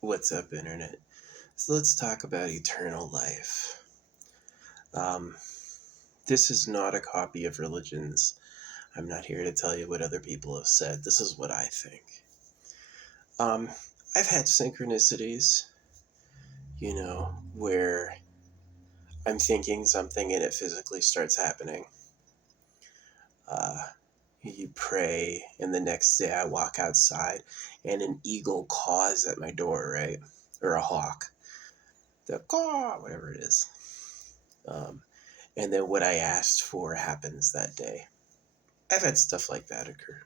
What's up, Internet? So let's talk about eternal life. Um, this is not a copy of religions. I'm not here to tell you what other people have said. This is what I think. Um, I've had synchronicities, where I'm thinking something and it physically starts happening. You pray, and the next day I walk outside and an eagle caws at my door, right? Or a hawk. The caw, whatever it is. Um, and then what I asked for happens that day. I've had stuff like that occur.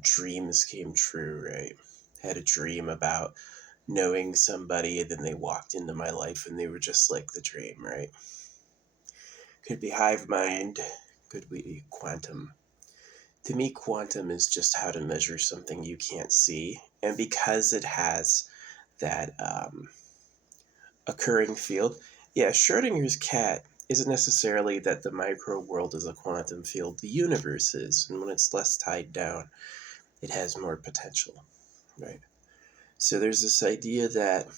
Dreams came true, right? Had a dream about knowing somebody, and then they walked into my life and they were just like the dream, right? Could be hive mind, could be quantum. To me, quantum is just how to measure something you can't see. And because it has that occurring field, yeah, Schrodinger's cat isn't necessarily that the micro world is a quantum field. The universe is, and when it's less tied down, it has more potential, right? So there's this idea that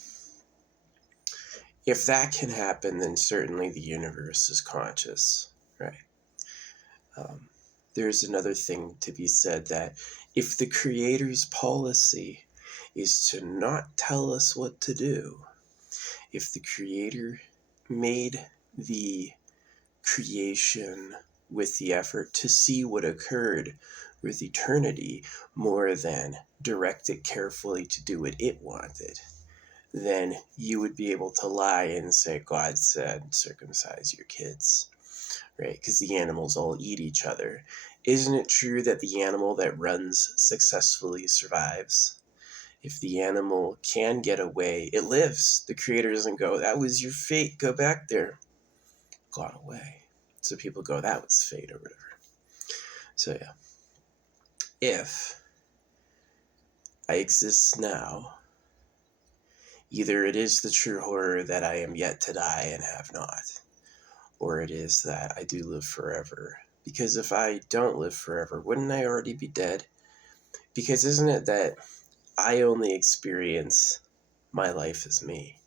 if that can happen, then certainly the universe is conscious, right? Um, there's another thing to be said that if the creator's policy is to not tell us what to do, if the creator made the creation with the effort to see what occurred with eternity more than direct it carefully to do what it wanted, then you would be able to lie and say, God said, circumcise your kids, right? Because the animals all eat each other. Isn't it true that the animal that runs successfully survives? If the animal can get away, it lives. The creator doesn't go, that was your fate, go back there. Got away. So people go, that was fate or whatever. So yeah. If I exist now, either it is the true horror that I am yet to die and have not, or it is that I do live forever. Because if I don't live forever, wouldn't I already be dead? Because isn't it that I only experience my life as me?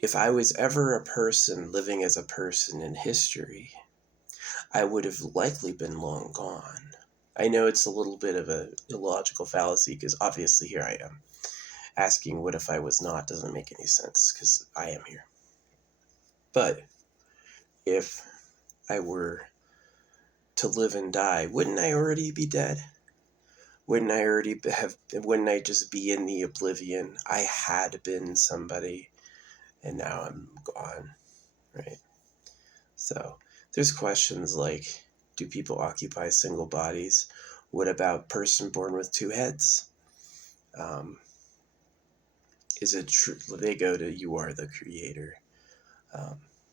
If I was ever a person living as a person in history, I would have likely been long gone. I know it's a little bit of a illogical fallacy because obviously here I am. Asking what if I was not doesn't make any sense because I am here. But if I were to live and die, wouldn't I already be dead? Wouldn't I just be in the oblivion? I had been somebody and now I'm gone, right? So there's questions like, do people occupy single bodies? What about person born with two heads? Is it true? They go to, you are the creator.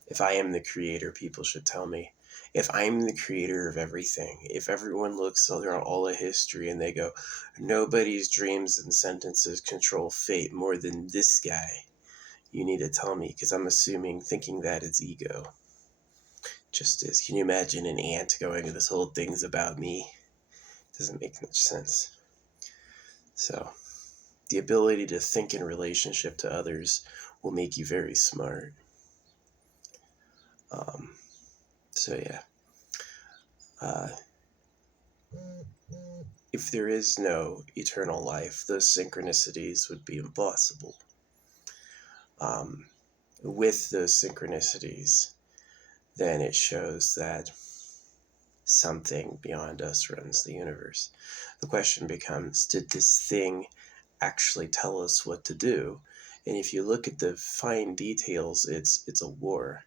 If I am the creator, people should tell me. If I'm the creator of everything, if everyone looks through all of history and they go, nobody's dreams and sentences control fate more than this guy, you need to tell me, because I'm thinking that it's ego. Just is. Can you imagine an ant going, this whole thing's about me? Doesn't make much sense. So, the ability to think in relationship to others will make you very smart. So yeah. If there is no eternal life, those synchronicities would be impossible. With those synchronicities, then it shows that something beyond us runs the universe. The question becomes, did this thing actually tell us what to do? And if you look at the fine details, it's a war.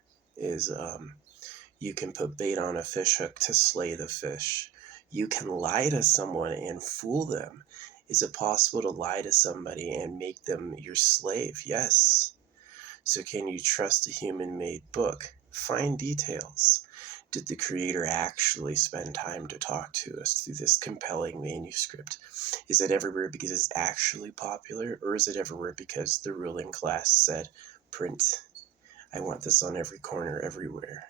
You can put bait on a fish hook to slay the fish. You can lie to someone and fool them. Is it possible to lie to somebody and make them your slave? Yes. So can you trust a human-made book? Fine details. Did the creator actually spend time to talk to us through this compelling manuscript? Is it everywhere because it's actually popular, or is it everywhere because the ruling class said, print, I want this on every corner everywhere?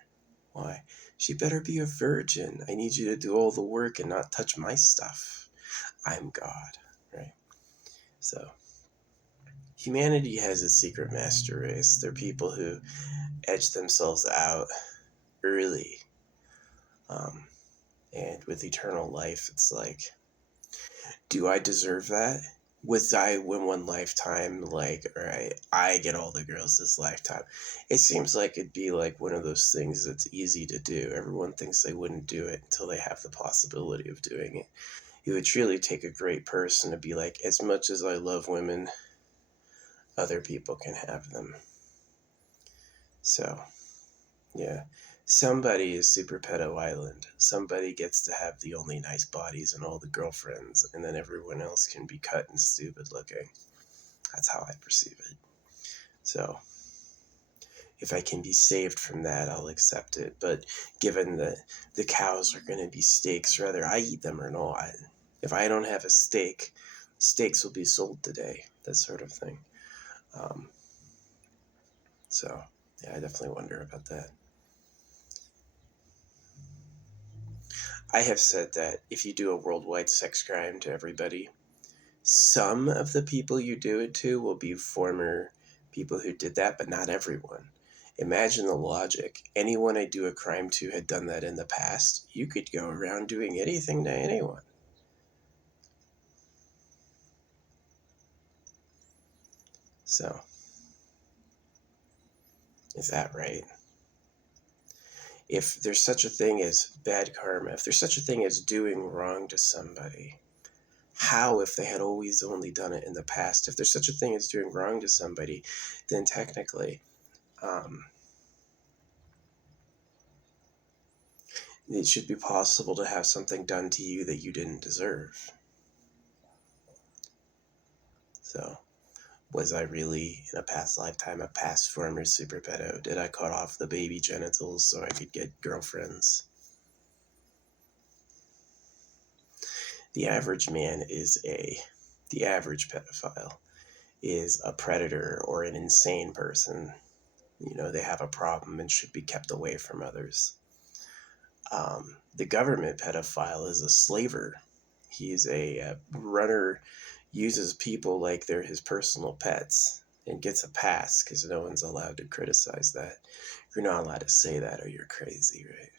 Why? She better be a virgin. I need you to do all the work and not touch my stuff. I'm God, right? So humanity has a secret master race. They're people who edge themselves out early. Um, and with eternal life, it's like, do I deserve that? Was I in one lifetime like, all right, I get all the girls this lifetime? It seems like it'd be like one of those things that's easy to do. Everyone thinks they wouldn't do it until they have the possibility of doing it. It would truly take a great person to be like, as much as I love women, other people can have them. So, yeah. Somebody is Super Pedo Island. Somebody gets to have the only nice bodies and all the girlfriends, and then everyone else can be cut and stupid looking. That's how I perceive it. So, if I can be saved from that, I'll accept it. But given that the cows are going to be steaks, whether I eat them or not, if I don't have a steak, steaks will be sold today. That sort of thing. Um, so, yeah, I definitely wonder about that. I have said that if you do a worldwide sex crime to everybody, some of the people you do it to will be former people who did that, but not everyone. Imagine the logic. Anyone I do a crime to had done that in the past. You could go around doing anything to anyone. So, is that right? If there's such a thing as bad karma, if there's such a thing as doing wrong to somebody, how, if they had always only done it in the past, if there's such a thing as doing wrong to somebody, then technically, it should be possible to have something done to you that you didn't deserve. So, was I really, in a past lifetime, a past former super pedo? Did I cut off the baby genitals so I could get girlfriends? The average man the average pedophile is a predator or an insane person. You know, they have a problem and should be kept away from others. The government pedophile is a slaver. He's a runner, uses people like they're his personal pets, and gets a pass because no one's allowed to criticize that. You're not allowed to say that or you're crazy, right?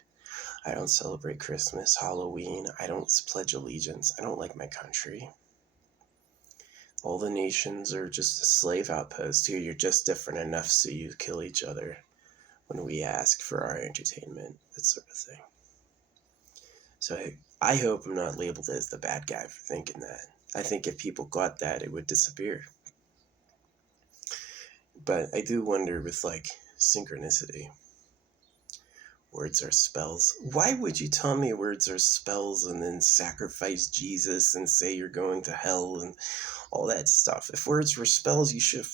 I don't celebrate Christmas, Halloween. I don't pledge allegiance. I don't like my country. All the nations are just a slave outpost. Here, you're just different enough so you kill each other when we ask for our entertainment, that sort of thing. So I hope I'm not labeled as the bad guy for thinking that. I think if people got that, it would disappear. But I do wonder with, like, synchronicity. Words are spells. Why would you tell me words are spells and then sacrifice Jesus and say you're going to hell and all that stuff? If words were spells, you should...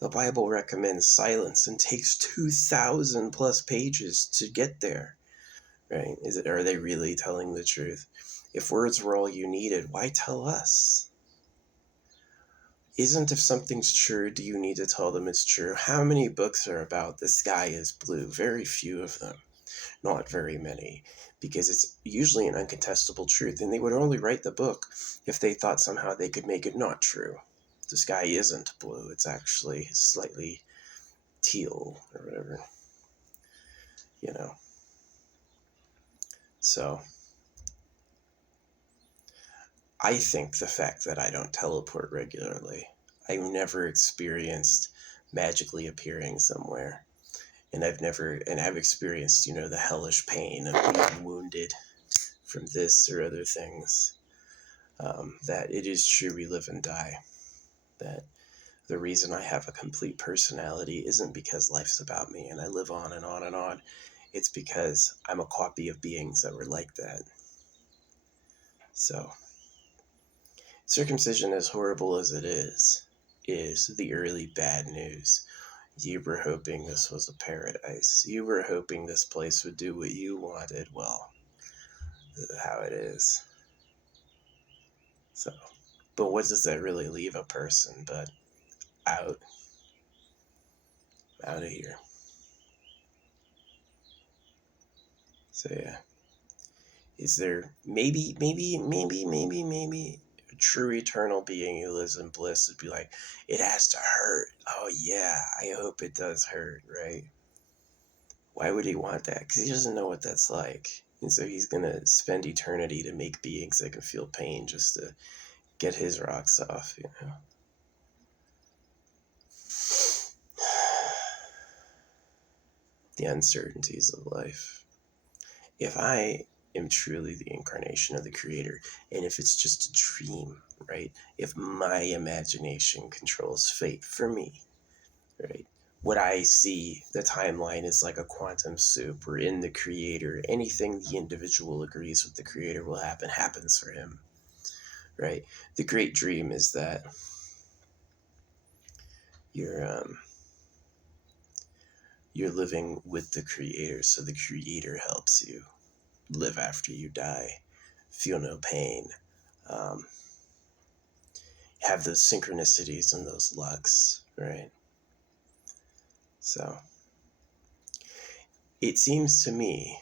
The Bible recommends silence and takes 2,000 plus pages to get there. Right? Are they really telling the truth? If words were all you needed, why tell us? Isn't if something's true, do you need to tell them it's true? How many books are about the sky is blue? Very few of them. Not very many. Because it's usually an uncontestable truth, and they would only write the book if they thought somehow they could make it not true. The sky isn't blue, it's actually slightly teal or whatever. You know. So I think the fact that I don't teleport regularly, I've never experienced magically appearing somewhere. And I've experienced, the hellish pain of being wounded from this or other things. That it is true we live and die. That the reason I have a complete personality isn't because life's about me and I live on and on and on. It's because I'm a copy of beings that were like that. So, circumcision, as horrible as it is the early bad news. You were hoping this was a paradise. You were hoping this place would do what you wanted. Well, this is how it is. So, but what does that really leave a person but out of here? So yeah, Is there maybe a true eternal being who lives in bliss would be like, it has to hurt. Oh yeah, I hope it does hurt, right? Why would he want that? Because he doesn't know what that's like. And so he's going to spend eternity to make beings that can feel pain just to get his rocks off, you know? The uncertainties of life. If I am truly the incarnation of the Creator, and if it's just a dream, right? If my imagination controls fate for me, right? What I see, the timeline is like a quantum soup. We're in the Creator. Anything the individual agrees with the Creator will happen, happens for him, right? The great dream is that you're you're living with the Creator, so the Creator helps you live after you die, feel no pain, um, have those synchronicities and those lucks, right? So it seems to me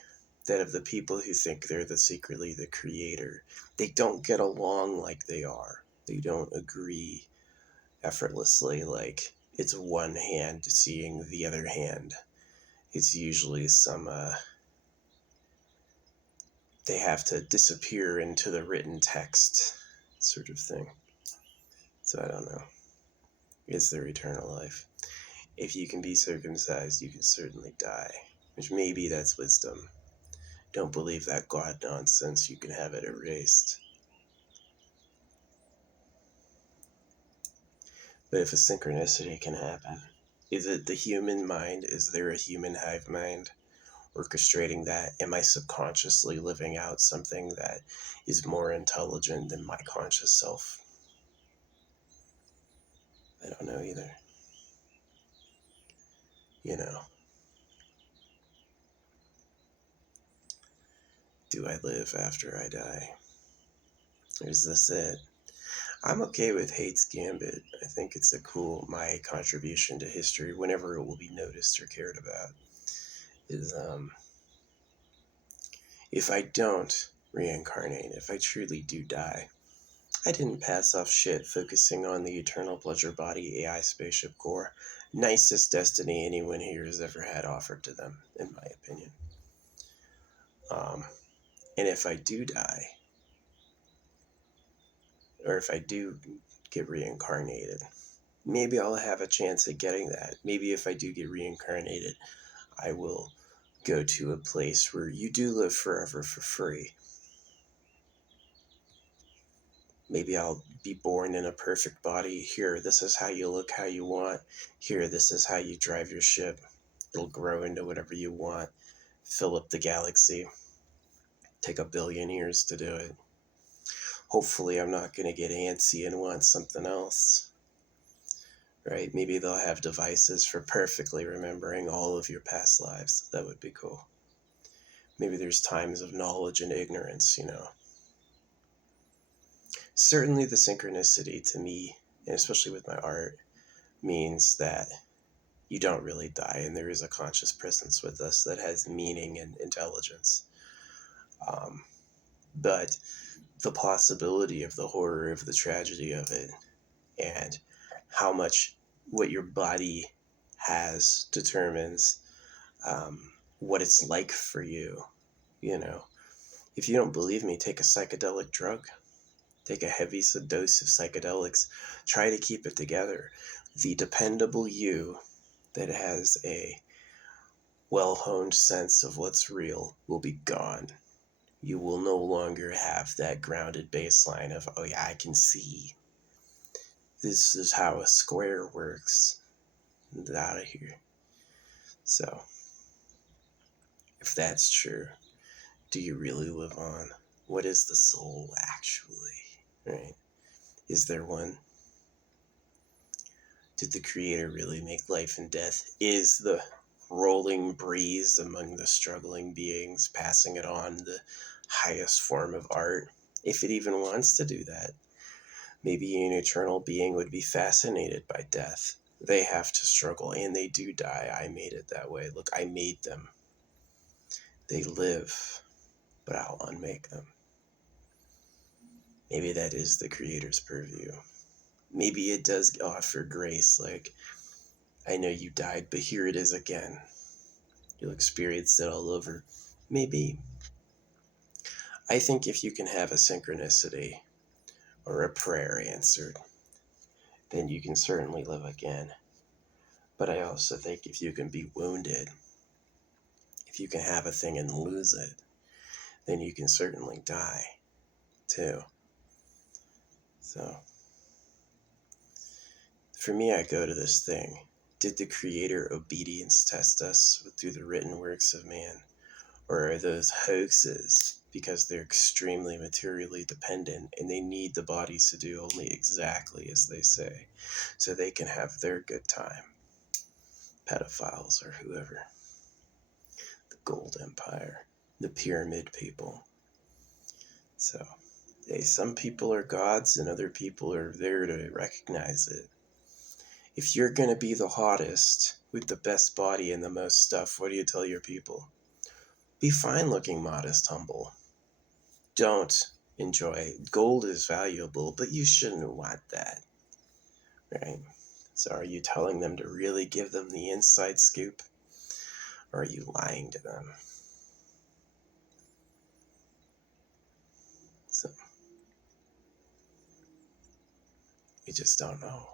that of the people who think they're secretly the Creator, they don't get along like they are. They don't agree effortlessly, like it's one hand seeing the other hand. It's usually some, they have to disappear into the written text sort of thing. So I don't know. Is there eternal life? If you can be circumcised, you can certainly die. Which maybe that's wisdom. Don't believe that God nonsense, you can have it erased. But if a synchronicity can happen, is it the human mind? Is there a human hive mind orchestrating that? Am I subconsciously living out something that is more intelligent than my conscious self? I don't know either. You know, do I live after I die? Or is this it? I'm okay with Hate's Gambit. I think it's my contribution to history, whenever it will be noticed or cared about, is if I don't reincarnate, if I truly do die, I didn't pass off shit focusing on the eternal pleasure body AI spaceship core. Nicest destiny anyone here has ever had offered to them, in my opinion. And if I do die, or if I do get reincarnated, maybe I'll have a chance at getting that. Maybe if I do get reincarnated, I will go to a place where you do live forever for free. Maybe I'll be born in a perfect body. Here, this is how you look how you want. Here, this is how you drive your ship. It'll grow into whatever you want. Fill up the galaxy. Take 1,000,000,000 years to do it. Hopefully, I'm not going to get antsy and want something else. Right? Maybe they'll have devices for perfectly remembering all of your past lives. That would be cool. Maybe there's times of knowledge and ignorance, you know. Certainly the synchronicity to me, and especially with my art, means that you don't really die and there is a conscious presence with us that has meaning and intelligence. But the possibility of the horror of the tragedy of it and how much what your body has determines what it's like for you, you know. If you don't believe me, take a psychedelic drug. Take a heavy dose of psychedelics. Try to keep it together. The dependable you that has a well-honed sense of what's real will be gone. You will no longer have that grounded baseline of, oh yeah, I can see. This is how a square works. Get out of here. So, if that's true, do you really live on? What is the soul actually? Right? Is there one? Did the Creator really make life and death? Is the rolling breeze among the struggling beings passing it on the highest form of art? If it even wants to do that. Maybe an eternal being would be fascinated by death. They have to struggle, and they do die. I made it that way. Look, I made them. They live. but I'll unmake them. Maybe that is the Creator's purview. Maybe it does offer grace, like, I know you died, but here it is again. You'll experience it all over. Maybe. I think if you can have a synchronicity or a prayer answered, then you can certainly live again. But I also think if you can be wounded, if you can have a thing and lose it, then you can certainly die too. So, for me, I go to this thing. Did the Creator obedience test us through the written works of man? Or are those hoaxes because they're extremely materially dependent and they need the bodies to do only exactly as they say so they can have their good time? Pedophiles or whoever. The Gold Empire. The Pyramid people. So, some people are gods and other people are there to recognize it. If you're going to be the hottest with the best body and the most stuff, what do you tell your people? Be fine looking, modest, humble. Don't enjoy. Gold is valuable, but you shouldn't want that, right? So are you telling them to really give them the inside scoop? Or are you lying to them? So we just don't know.